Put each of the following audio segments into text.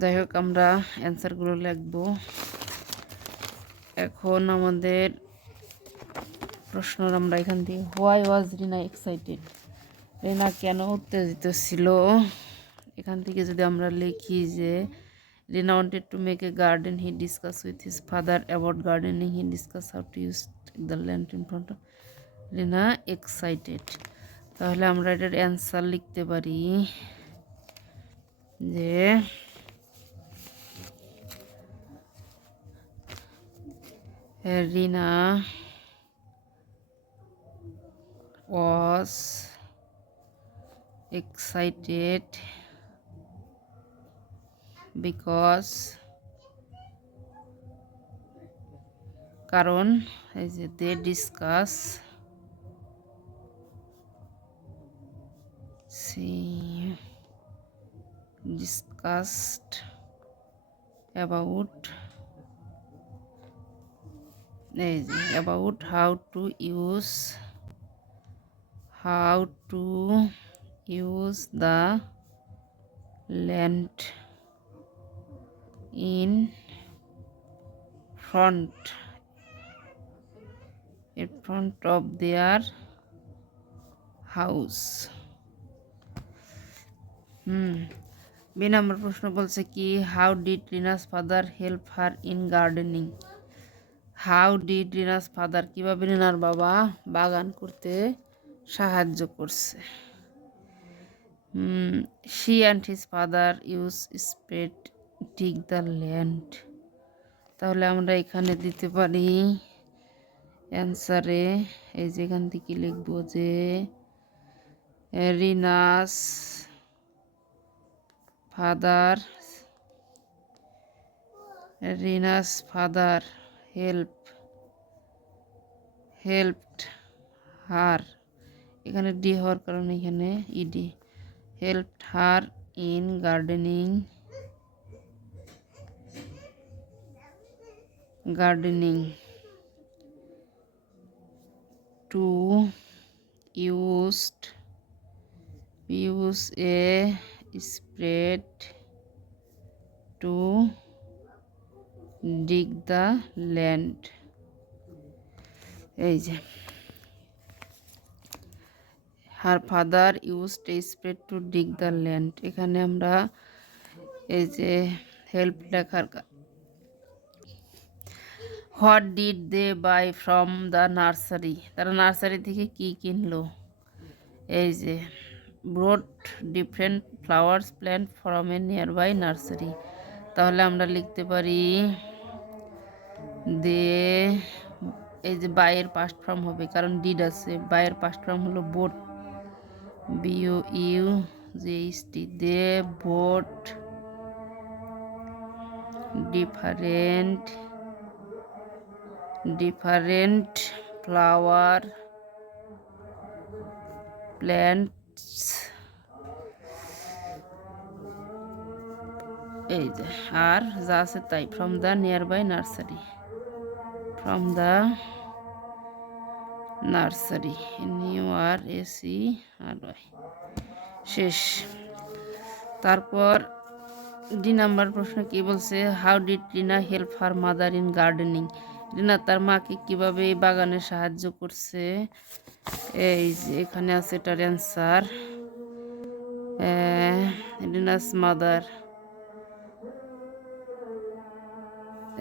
যাই হোক আমরা অ্যান্সারগুলো লিখবো। এখন আমাদের প্রশ্ন আমরা এখান থেকে হোয়াই ওয়াজ রিনা এক্সাইটেড, রিনা কেন উত্তেজিত ছিল। এখান থেকে যদি আমরা লিখি যে রিনা wanted to make a garden, he discussed with his father about gardening, he discussed how to use the land in front of রিনা এক্সাইটেড। তাহলে আমরা এটার অ্যান্সার লিখতে পারি যে রিনা was excited because কারণ এই যে they discussed about how to use the land in front of their house। B number প্রশ্ন বলছে কি how did Rina's father help her in gardening. How did Rina's father কিভাবে রিনার বাবা বাগান করতে সাহায্য করছে। She and his father use spade dig the land. তাহলে আমরা এখানে দিতে পারি অ্যান্সারে এই যেখান থেকে লিখবো যে রিনাস ফাদার হেল্পড হার, এখানে ডি হওয়ার কারণে এখানে ইডি, helped her in gardening to use a spade to dig the land। এই যে her father used a spade to dig the land, এখানে আমরা এই যে হেল্প লেখার what did they buy from the nursery, তারা নার্সারি থেকে কি কিনলো। এই যে broad different flowers plant from a near by nursery. তাহলে আমরা লিখতে পারি দে, এই যে বাইয়ের পাস্ট ফর্ম হবে কারণ ডিড আছে, বাইয়ের পাস্ট ফর্ম হলো bought, BOUGHT, they bought different flower plants, এই যে আর যা আছে তাই from the near by nursery, NURSERY শেষ। তারপর ডি নাম্বার প্রশ্ন কি বলছে how did Rina help her mother in gardening, Rina তার মাকে কিভাবে এই বাগানে সাহায্য করছে। এই যে এখানে আছে এটার অ্যান্সার রিনাস মাদার,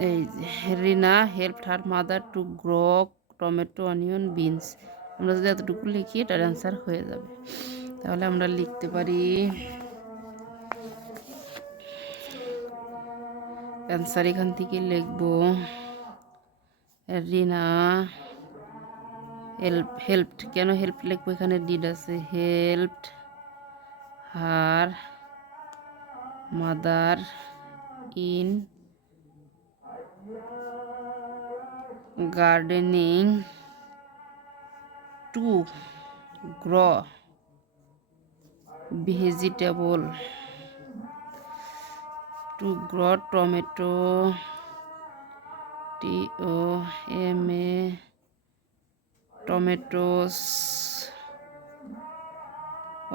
এই যে Rina helped her mother to grow tomato onion beans. আমরা যদি এতটুকু লিখি এটার অ্যান্সার হয়ে যাবে। তাহলে আমরা লিখতে পারি অ্যান্সার এখান থেকে লিখবো রিনা হেল্পড, কেন হেল্প লিখবো এখানে ডিড আছে, helped her mother in gardening to grow vegetable, to grow tomato TOMA tomatoes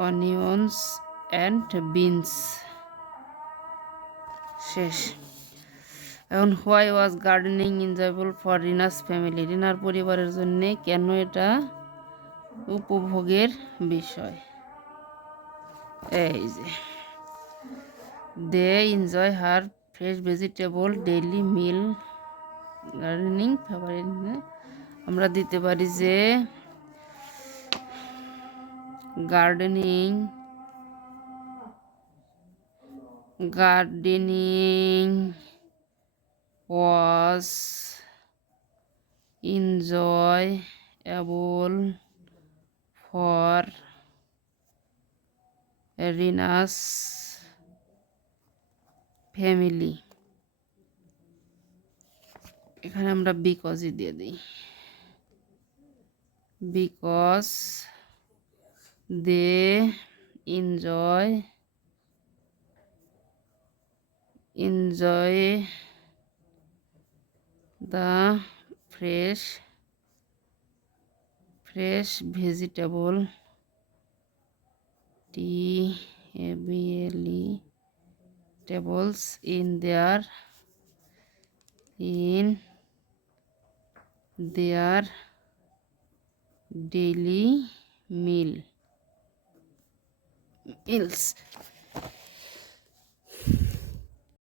onions and beans। শেষ। এখন why was gardening enjoyable for Rina's family, রিনার পরিবারের জন্য কেন এটা উপভোগের বিষয়। এই যে they enjoy her fresh vegetable daily meal gardening favourite. আমরা দিতে পারি যে gardening was enjoyable for Rina's family। এখানে আমরা বিকজই দিয়ে দিই, because they enjoy the fresh vegetable tables in their daily meals।